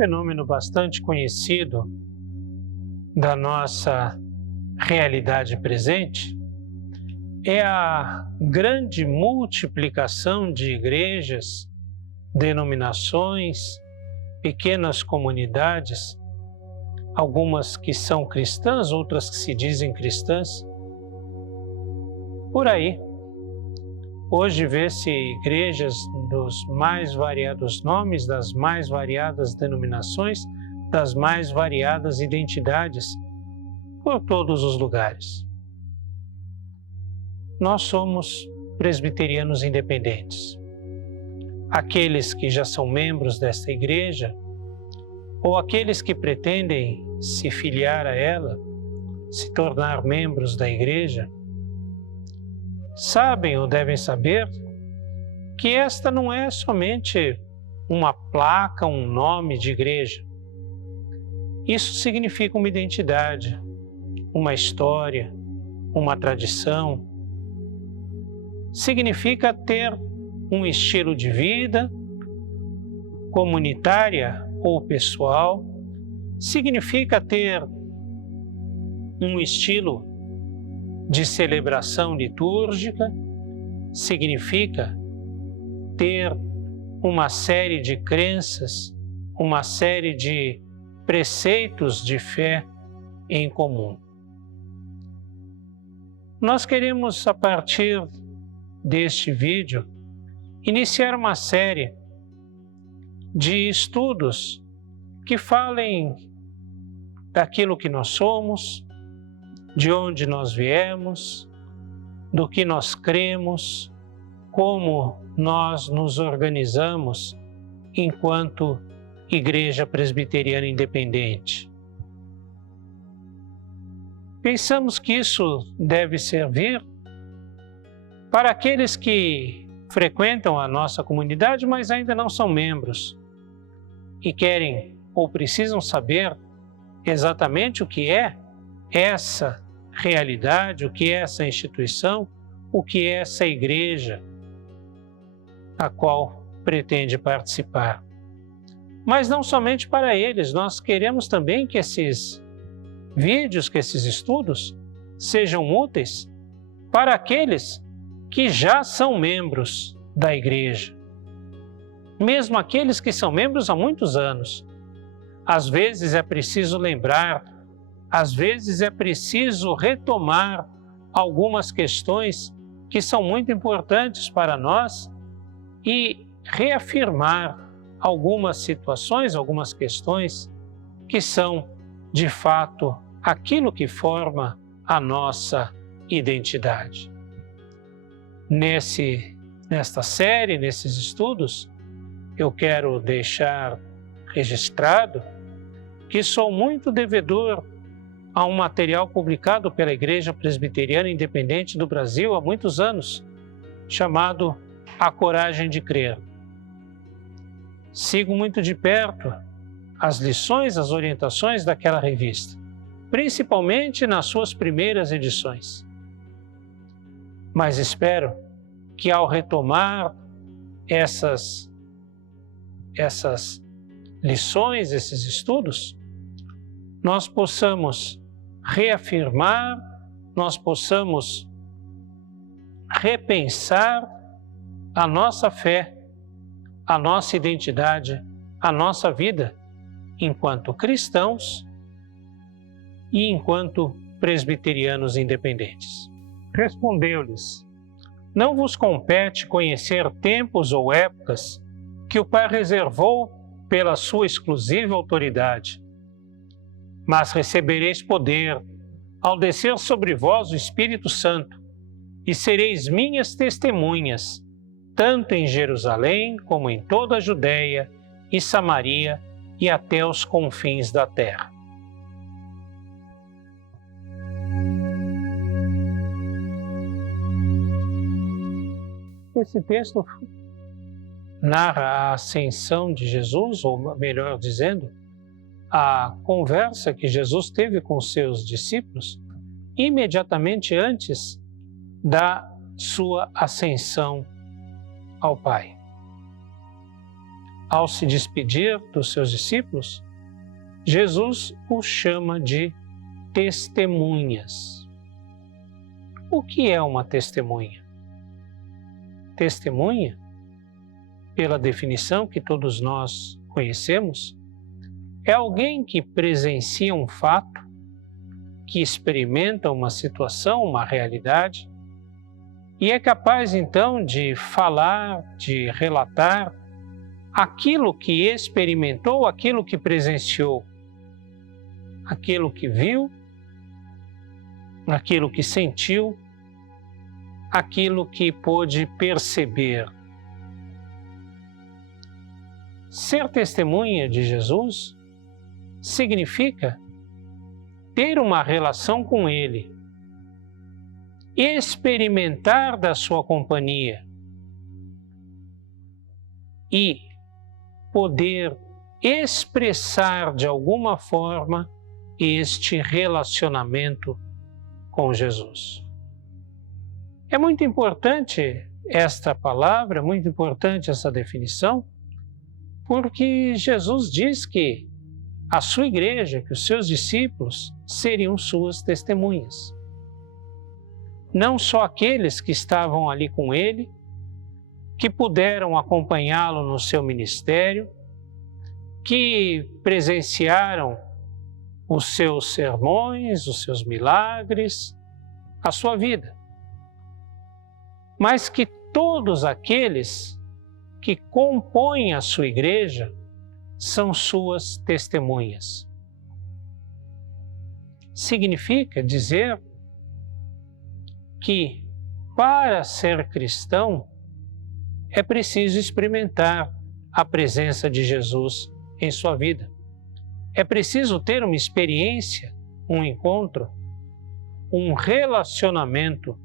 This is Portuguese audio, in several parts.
fenômeno bastante conhecido da nossa realidade presente é a grande multiplicação de igrejas, denominações, pequenas comunidades, algumas que são cristãs, outras que se dizem cristãs. Por aí, hoje vê-se igrejas dos mais variados nomes, das mais variadas denominações, das mais variadas identidades, por todos os lugares. Nós somos presbiterianos independentes. Aqueles que já são membros desta igreja, ou aqueles que pretendem se filiar a ela, se tornar membros da igreja, sabem ou devem saber que esta não é somente uma placa, um nome de igreja. Isso significa uma identidade, uma história, uma tradição. Significa ter um estilo de vida, comunitária ou pessoal. Significa ter um estilo de celebração litúrgica. Significa ter uma série de crenças, uma série de preceitos de fé em comum. Nós queremos, a partir deste vídeo, iniciar uma série de estudos que falem daquilo que nós somos, de onde nós viemos, do que nós cremos, como nós nos organizamos enquanto Igreja Presbiteriana Independente. Pensamos que isso deve servir para aqueles que frequentam a nossa comunidade, mas ainda não são membros e querem ou precisam saber exatamente o que é essa realidade, o que é essa instituição, o que é essa igreja a qual pretende participar. Mas não somente para eles, nós queremos também que esses vídeos, que esses estudos sejam úteis para aqueles que já são membros da igreja, mesmo aqueles que são membros há muitos anos. Às vezes é preciso lembrar, às vezes é preciso retomar algumas questões que são muito importantes para nós e reafirmar algumas situações, algumas questões que são, de fato, aquilo que forma a nossa identidade. Nesta série, nesses estudos, eu quero deixar registrado que sou muito devedor a um material publicado pela Igreja Presbiteriana Independente do Brasil há muitos anos, chamado A Coragem de Crer. Sigo muito de perto as lições, as orientações daquela revista, principalmente nas suas primeiras edições. Mas espero que ao retomar essas lições, esses estudos, nós possamos reafirmar, nós possamos repensar a nossa fé, a nossa identidade, a nossa vida enquanto cristãos e enquanto presbiterianos independentes. Respondeu-lhes: não vos compete conhecer tempos ou épocas que o Pai reservou pela sua exclusiva autoridade, mas recebereis poder ao descer sobre vós o Espírito Santo, e sereis minhas testemunhas, tanto em Jerusalém como em toda a Judéia e Samaria e até os confins da terra. Esse texto narra a ascensão de Jesus, ou melhor dizendo, a conversa que Jesus teve com seus discípulos imediatamente antes da sua ascensão ao Pai. ao se despedir dos seus discípulos, Jesus os chama de testemunhas. O que é uma testemunha? Testemunha, pela definição que todos nós conhecemos, é alguém que presencia um fato, que experimenta uma situação, uma realidade, e é capaz então de falar, de relatar aquilo que experimentou, aquilo que presenciou, aquilo que viu, aquilo que sentiu, aquilo que pôde perceber. Ser testemunha de Jesus significa ter uma relação com Ele, experimentar da sua companhia e poder expressar de alguma forma este relacionamento com Jesus. É muito importante esta palavra, muito importante essa definição, porque Jesus diz que a sua igreja, que os seus discípulos seriam suas testemunhas. Não só aqueles que estavam ali com ele, que puderam acompanhá-lo no seu ministério, que presenciaram os seus sermões, os seus milagres, a sua vida, mas que todos aqueles que compõem a sua igreja são suas testemunhas. Significa dizer que para ser cristão é preciso experimentar a presença de Jesus em sua vida. É preciso ter uma experiência, um encontro, um relacionamento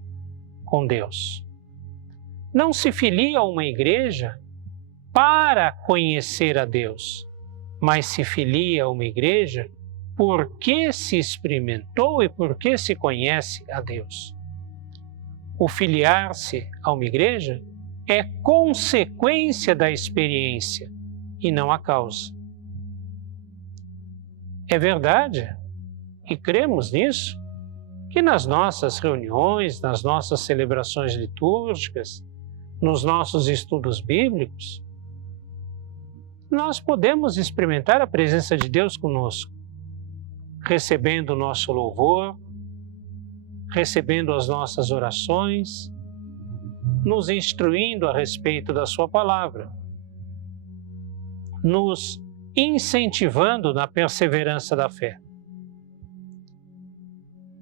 com Deus. Não se filia a uma igreja para conhecer a Deus, mas se filia a uma igreja porque se experimentou e porque se conhece a Deus. O filiar-se a uma igreja é consequência da experiência e não a causa. É verdade, e cremos nisso, que nas nossas reuniões, nas nossas celebrações litúrgicas, nos nossos estudos bíblicos, nós podemos experimentar a presença de Deus conosco, recebendo o nosso louvor, recebendo as nossas orações, nos instruindo a respeito da sua palavra, nos incentivando na perseverança da fé.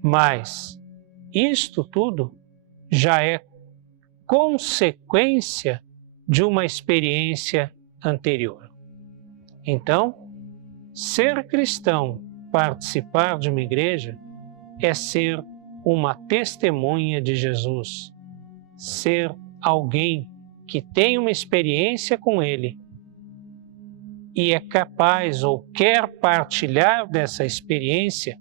Mas isto tudo já é consequência de uma experiência anterior. Então, ser cristão, participar de uma igreja, é ser uma testemunha de Jesus, ser alguém que tem uma experiência com Ele e é capaz ou quer partilhar dessa experiência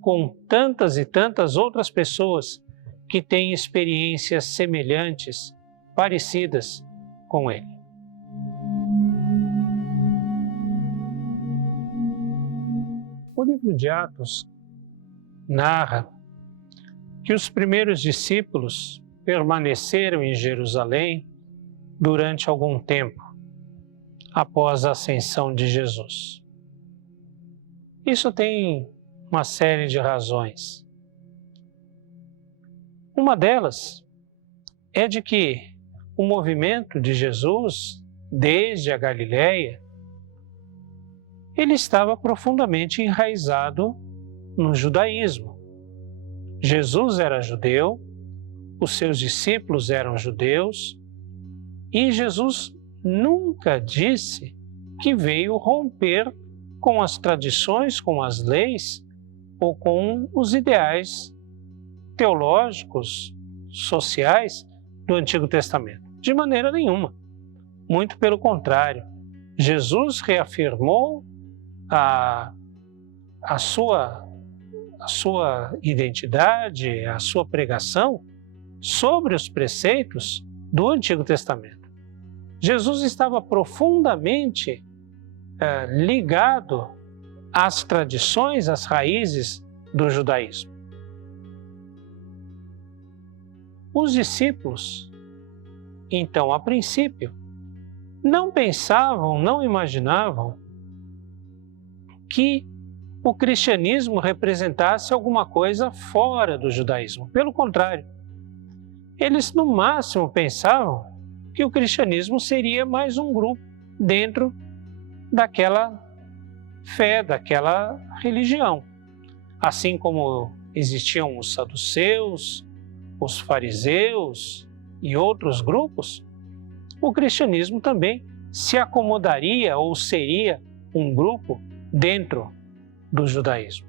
com tantas e tantas outras pessoas que têm experiências semelhantes, parecidas com Ele. O livro de Atos narra que os primeiros discípulos permaneceram em Jerusalém durante algum tempo após a ascensão de Jesus. Isso tem uma série de razões. Uma delas é de que o movimento de Jesus, desde a Galileia, ele estava profundamente enraizado no judaísmo. Jesus era judeu, os seus discípulos eram judeus, e Jesus nunca disse que veio romper com as tradições, com as leis ou com os ideais teológicos, sociais do Antigo Testamento. De maneira nenhuma. Muito pelo contrário. Jesus reafirmou a sua identidade, a sua pregação sobre os preceitos do Antigo Testamento. Jesus estava profundamente ligado às tradições, às raízes do judaísmo. Os discípulos, então, a princípio, não pensavam, não imaginavam que o cristianismo representasse alguma coisa fora do judaísmo. Pelo contrário, eles no máximo pensavam que o cristianismo seria mais um grupo dentro daquela fé, daquela religião. Assim como existiam os saduceus, os fariseus e outros grupos, o cristianismo também se acomodaria ou seria um grupo dentro do judaísmo.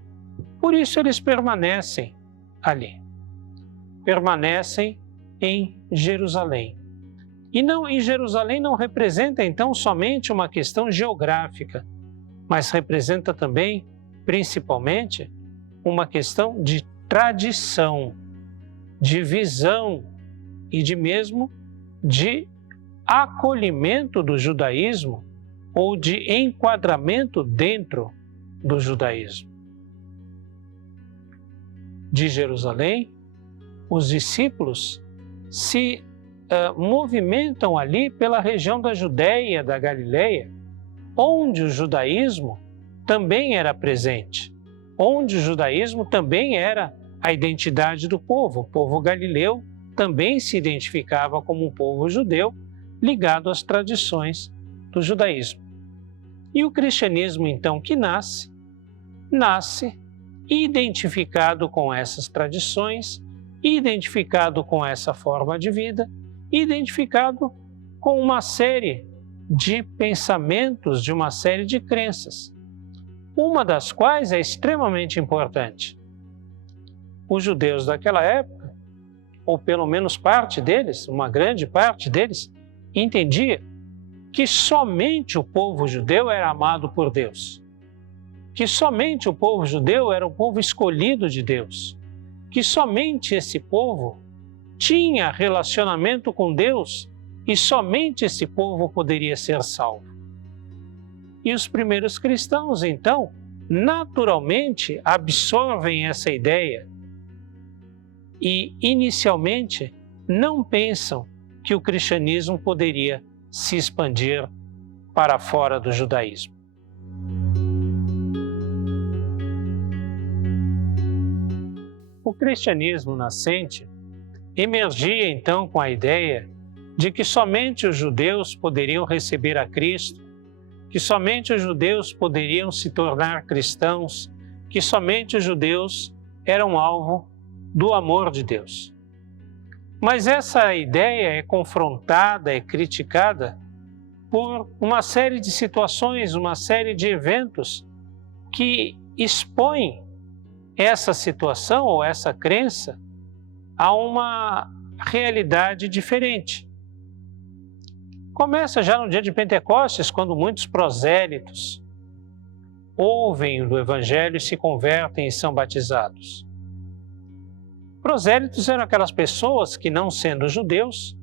Por isso eles permanecem ali, permanecem em Jerusalém. E Jerusalém não representa então somente uma questão geográfica, mas representa também, principalmente, uma questão de tradição, de visão e de acolhimento do judaísmo ou de enquadramento dentro do judaísmo. De Jerusalém, os discípulos se movimentam ali pela região da Judéia, da Galileia, onde o judaísmo também era presente, onde o judaísmo também era a identidade do povo. O povo galileu também se identificava como um povo judeu ligado às tradições do judaísmo. E o cristianismo, então, que nasce identificado com essas tradições, identificado com essa forma de vida, identificado com uma série de pensamentos, de uma série de crenças, uma das quais é extremamente importante. Os judeus daquela época, ou pelo menos parte deles, uma grande parte deles, entendia que somente o povo judeu era amado por Deus, que somente o povo judeu era o povo escolhido de Deus, que somente esse povo tinha relacionamento com Deus e somente esse povo poderia ser salvo. E os primeiros cristãos, então, naturalmente absorvem essa ideia e, inicialmente, não pensam que o cristianismo poderia se expandir para fora do judaísmo. O cristianismo nascente emergia então com a ideia de que somente os judeus poderiam receber a Cristo, que somente os judeus poderiam se tornar cristãos, que somente os judeus eram alvo do amor de Deus. Mas essa ideia é confrontada, é criticada por uma série de situações, uma série de eventos que expõem essa situação ou essa crença a uma realidade diferente. Começa já no dia de Pentecostes, quando muitos prosélitos ouvem do Evangelho e se convertem e são batizados. Prosélitos eram aquelas pessoas que, não sendo judeus,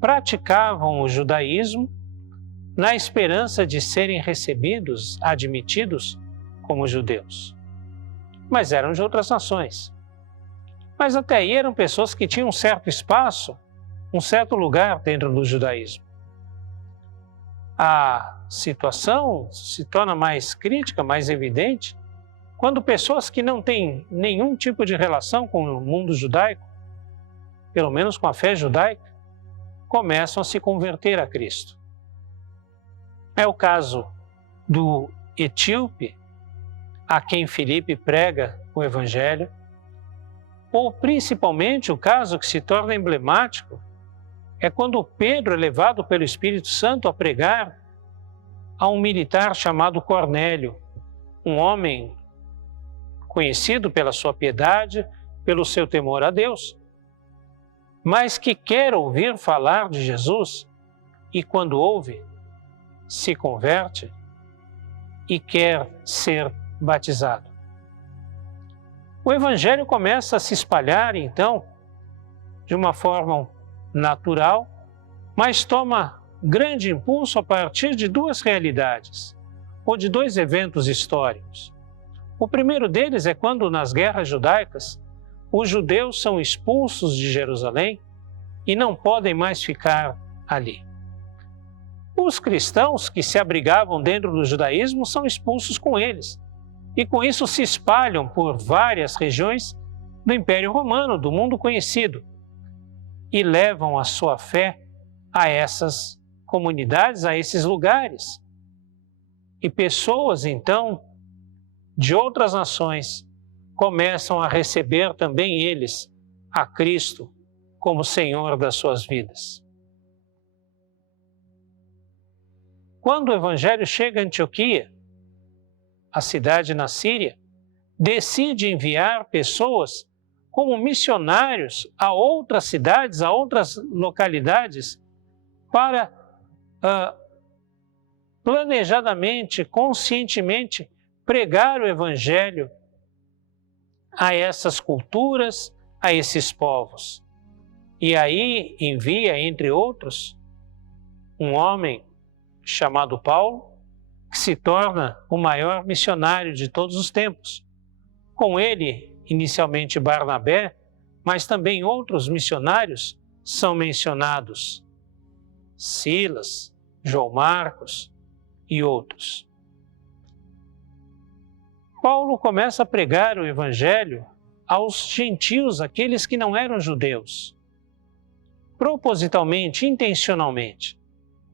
praticavam o judaísmo na esperança de serem recebidos, admitidos como judeus. Mas eram de outras nações. Mas até aí eram pessoas que tinham um certo espaço, um certo lugar dentro do judaísmo. A situação se torna mais crítica, mais evidente, quando pessoas que não têm nenhum tipo de relação com o mundo judaico, pelo menos com a fé judaica, começam a se converter a Cristo. É o caso do etíope, a quem Filipe prega o Evangelho, ou principalmente o caso que se torna emblemático é quando Pedro é levado pelo Espírito Santo a pregar a um militar chamado Cornélio, um homem conhecido pela sua piedade, pelo seu temor a Deus, mas que quer ouvir falar de Jesus e, quando ouve, se converte e quer ser batizado. O Evangelho começa a se espalhar, então, de uma forma natural, mas toma grande impulso a partir de duas realidades, ou de dois eventos históricos. O primeiro deles é quando, nas guerras judaicas, os judeus são expulsos de Jerusalém e não podem mais ficar ali. Os cristãos que se abrigavam dentro do judaísmo são expulsos com eles, e com isso se espalham por várias regiões do Império Romano, do mundo conhecido, e levam a sua fé a essas comunidades, a esses lugares. E pessoas, então, de outras nações, começam a receber também eles a Cristo como Senhor das suas vidas. Quando o Evangelho chega a Antioquia, a cidade na Síria, decide enviar pessoas como missionários a outras cidades, a outras localidades, para planejadamente, conscientemente, pregar o Evangelho a essas culturas, a esses povos. E aí envia, entre outros, um homem chamado Paulo, que se torna o maior missionário de todos os tempos. Com ele, inicialmente Barnabé, mas também outros missionários são mencionados: Silas, João Marcos e outros. Paulo começa a pregar o Evangelho aos gentios, aqueles que não eram judeus, propositalmente, intencionalmente.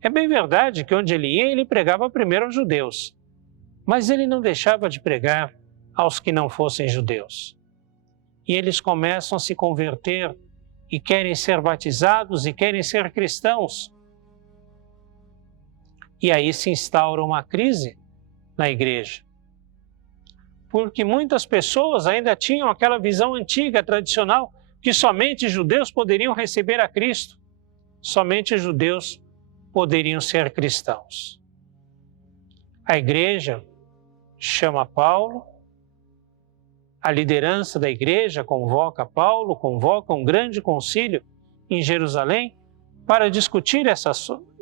É bem verdade que onde ele ia, ele pregava primeiro aos judeus, mas ele não deixava de pregar aos que não fossem judeus. E eles começam a se converter e querem ser batizados e querem ser cristãos. E aí se instaura uma crise na igreja, porque muitas pessoas ainda tinham aquela visão antiga, tradicional, que somente judeus poderiam receber a Cristo, somente judeus poderiam ser cristãos. A igreja chama Paulo, a liderança da igreja convoca Paulo, convoca um grande concílio em Jerusalém para discutir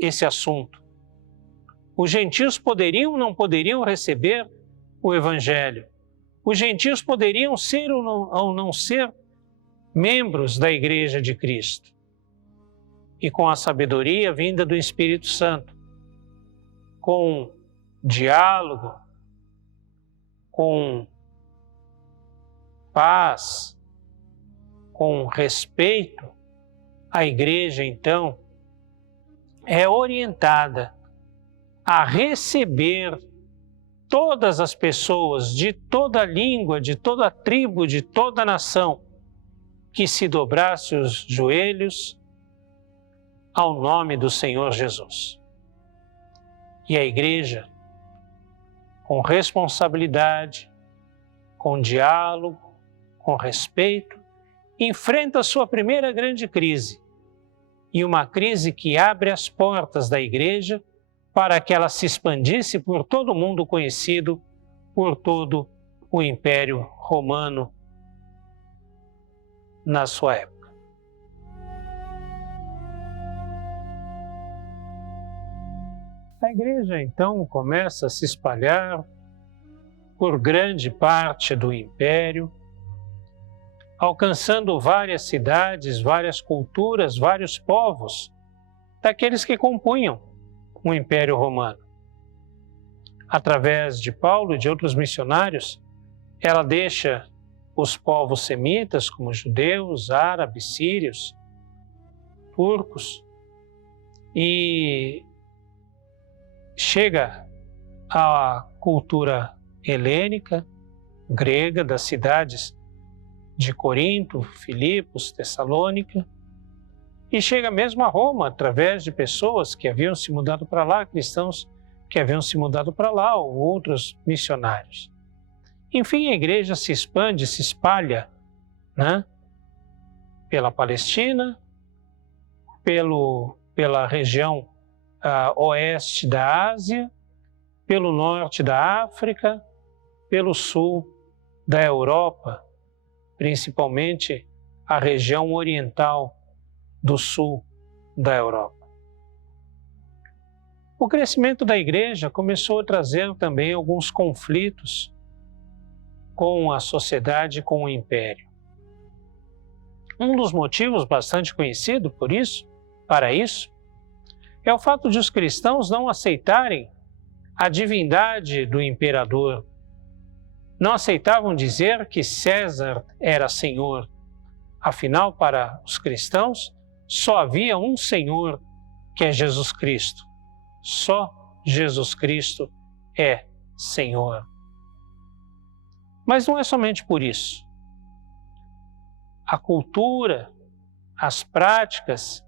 esse assunto. Os gentios poderiam ou não poderiam receber o Evangelho? Os gentios poderiam ser ou não ser membros da Igreja de Cristo? E com a sabedoria vinda do Espírito Santo, com diálogo, com paz, com respeito, a igreja, então, é orientada a receber todas as pessoas de toda língua, de toda tribo, de toda nação, que se dobrasse os joelhos ao nome do Senhor Jesus. E a igreja, com responsabilidade, com diálogo, com respeito, enfrenta a sua primeira grande crise, e uma crise que abre as portas da igreja para que ela se expandisse por todo o mundo conhecido, por todo o Império Romano na sua época. A igreja, então, começa a se espalhar por grande parte do Império, alcançando várias cidades, várias culturas, vários povos, daqueles que compunham o Império Romano. Através de Paulo e de outros missionários, ela deixa os povos semitas, como judeus, árabes, sírios, turcos, e chega à cultura helênica, grega, das cidades de Corinto, Filipos, Tessalônica, e chega mesmo a Roma, através de pessoas que haviam se mudado para lá, cristãos que haviam se mudado para lá, ou outros missionários. Enfim, a igreja se expande, se espalha, né? Pela Palestina, pela região oeste da Ásia, pelo norte da África, pelo sul da Europa, principalmente a região oriental do sul da Europa. O crescimento da igreja começou a trazer também alguns conflitos com a sociedade e com o império. Um dos motivos bastante conhecido para isso, é o fato de os cristãos não aceitarem a divindade do imperador. Não aceitavam dizer que César era Senhor. Afinal, para os cristãos, só havia um Senhor, que é Jesus Cristo. Só Jesus Cristo é Senhor. Mas não é somente por isso. A cultura, as práticas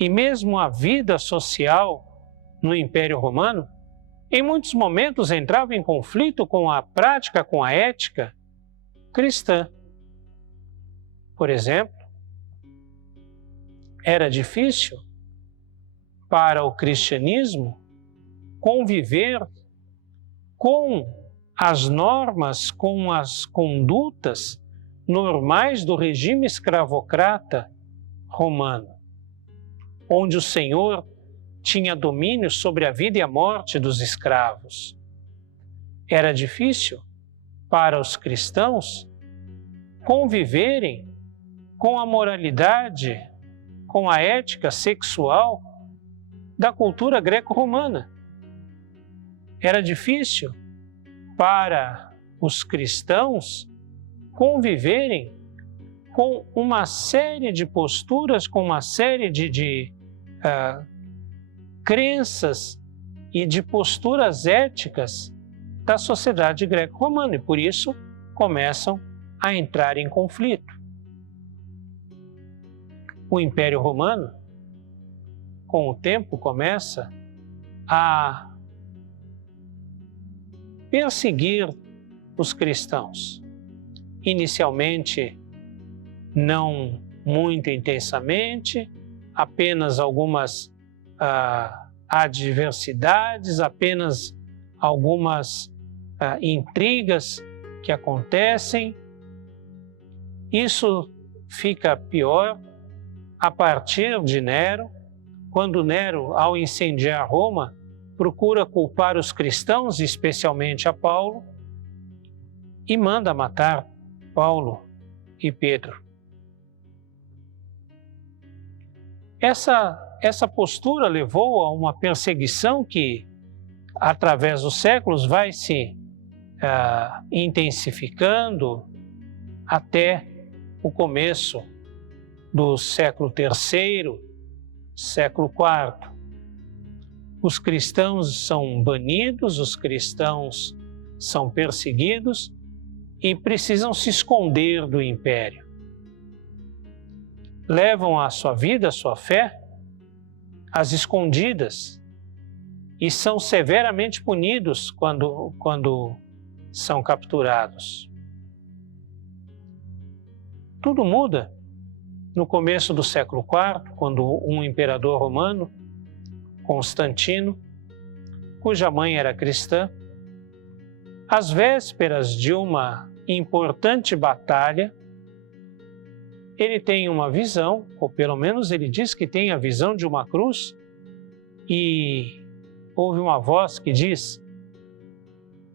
e mesmo a vida social no Império Romano, em muitos momentos entrava em conflito com a prática, com a ética cristã. Por exemplo, era difícil para o cristianismo conviver com as normas, com as condutas normais do regime escravocrata romano, onde o Senhor tinha domínio sobre a vida e a morte dos escravos. Era difícil para os cristãos conviverem com a moralidade, com a ética sexual da cultura greco-romana. Era difícil para os cristãos conviverem com uma série de posturas, com uma série de crenças e de posturas éticas da sociedade greco-romana, e por isso começam a entrar em conflito. O Império Romano, com o tempo, começa a perseguir os cristãos. Inicialmente, não muito intensamente, apenas algumas adversidades, apenas algumas intrigas que acontecem. Isso fica pior a partir de Nero, quando Nero, ao incendiar Roma, procura culpar os cristãos, especialmente a Paulo, e manda matar Paulo e Pedro. Essa postura levou a uma perseguição que, através dos séculos, vai se intensificando até o começo do século III, século IV. Os cristãos são banidos, os cristãos são perseguidos e precisam se esconder do império. Levam a sua vida, a sua fé, às escondidas e são severamente punidos quando são capturados. Tudo muda no começo do século IV, quando um imperador romano, Constantino, cuja mãe era cristã, às vésperas de uma importante batalha, ele tem uma visão, ou pelo menos ele diz que tem a visão de uma cruz, e ouve uma voz que diz: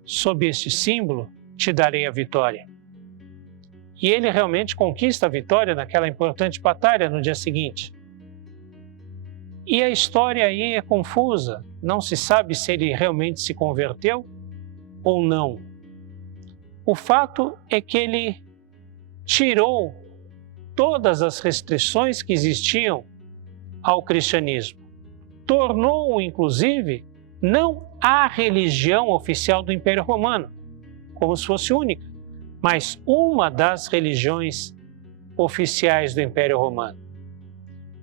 sob este símbolo te darei a vitória. E ele realmente conquista a vitória naquela importante batalha no dia seguinte. E a história aí é confusa, não se sabe se ele realmente se converteu ou não. O fato é que ele tirou todas as restrições que existiam ao cristianismo. Tornou-o, inclusive, não a religião oficial do Império Romano, como se fosse única, mas uma das religiões oficiais do Império Romano.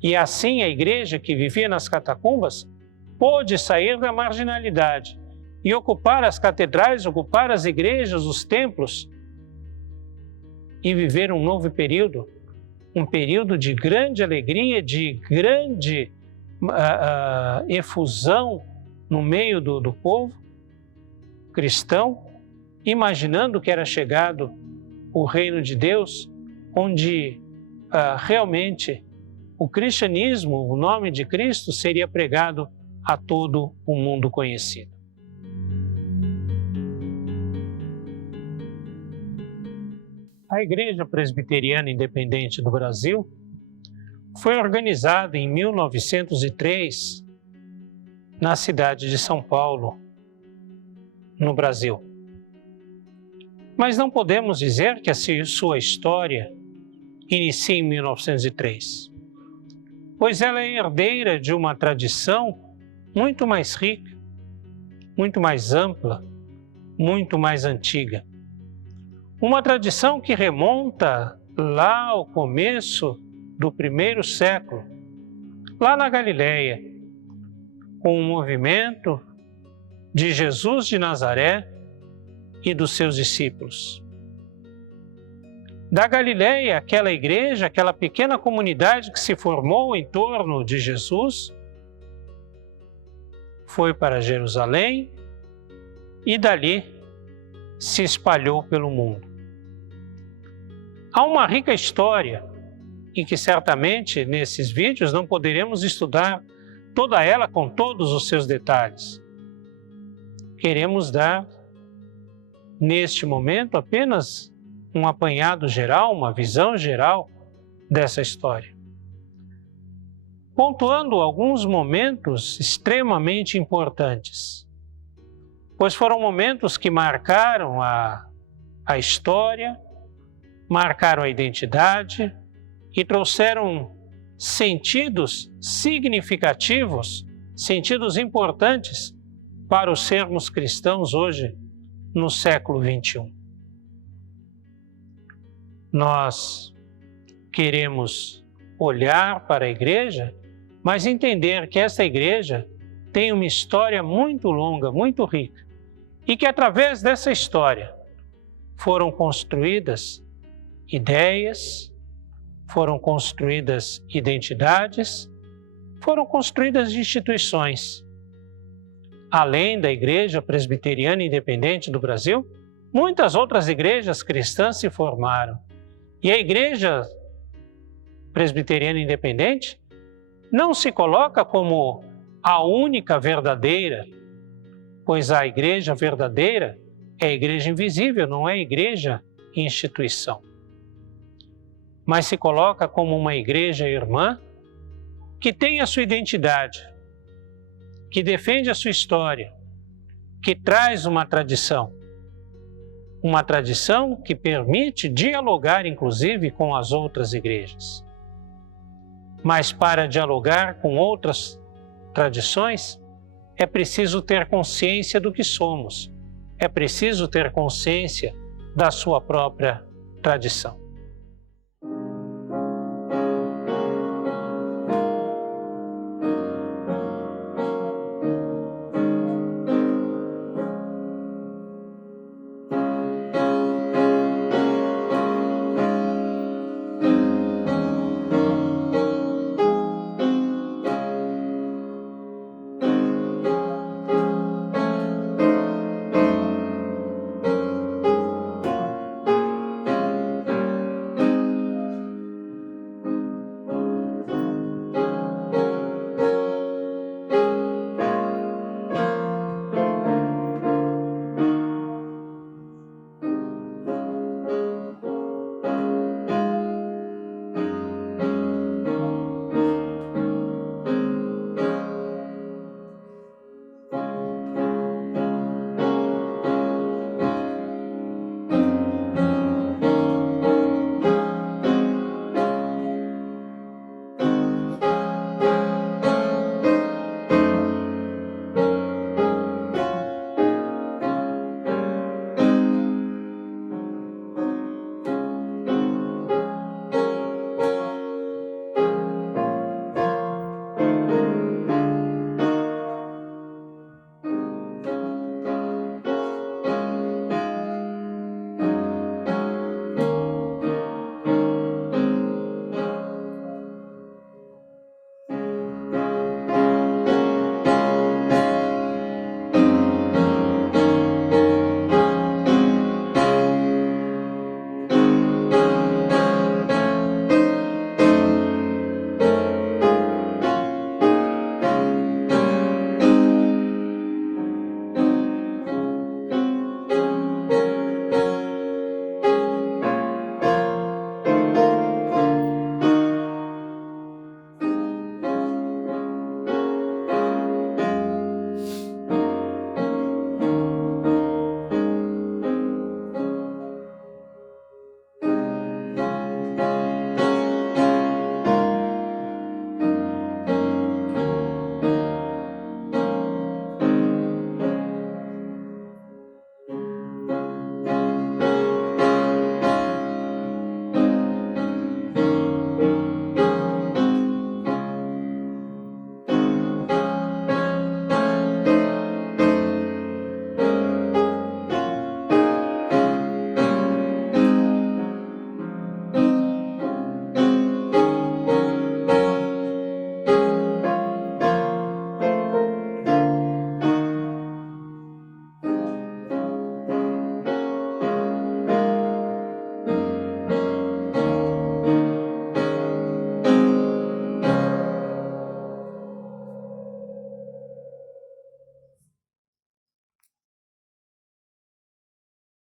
E assim a igreja que vivia nas catacumbas pôde sair da marginalidade e ocupar as catedrais, ocupar as igrejas, os templos e viver um novo período, um período de grande alegria, de grande efusão no meio do povo cristão, imaginando que era chegado o reino de Deus, onde realmente o cristianismo, o nome de Cristo, seria pregado a todo o mundo conhecido. A Igreja Presbiteriana Independente do Brasil foi organizada em 1903 na cidade de São Paulo, no Brasil. Mas não podemos dizer que a sua história inicia em 1903, pois ela é herdeira de uma tradição muito mais rica, muito mais ampla, muito mais antiga. Uma tradição que remonta lá ao começo do primeiro século, lá na Galileia, com o movimento de Jesus de Nazaré e dos seus discípulos. Da Galileia, aquela igreja, aquela pequena comunidade que se formou em torno de Jesus, foi para Jerusalém e dali se espalhou pelo mundo. Há uma rica história e que certamente nesses vídeos não poderemos estudar toda ela com todos os seus detalhes. Queremos dar, neste momento, apenas um apanhado geral, uma visão geral dessa história, pontuando alguns momentos extremamente importantes, pois foram momentos que marcaram a história, marcaram a identidade e trouxeram sentidos significativos, sentidos importantes para os sermos cristãos hoje, no século XXI. Nós queremos olhar para a igreja, mas entender que essa igreja tem uma história muito longa, muito rica, e que através dessa história foram construídas ideias, foram construídas identidades, foram construídas instituições. Além da Igreja Presbiteriana Independente do Brasil, muitas outras igrejas cristãs se formaram. E a Igreja Presbiteriana Independente não se coloca como a única verdadeira, pois a igreja verdadeira é a igreja invisível, não é a igreja instituição. Mas se coloca como uma igreja irmã que tem a sua identidade, que defende a sua história, que traz uma tradição que permite dialogar, inclusive, com as outras igrejas. Mas para dialogar com outras tradições, é preciso ter consciência do que somos, é preciso ter consciência da sua própria tradição.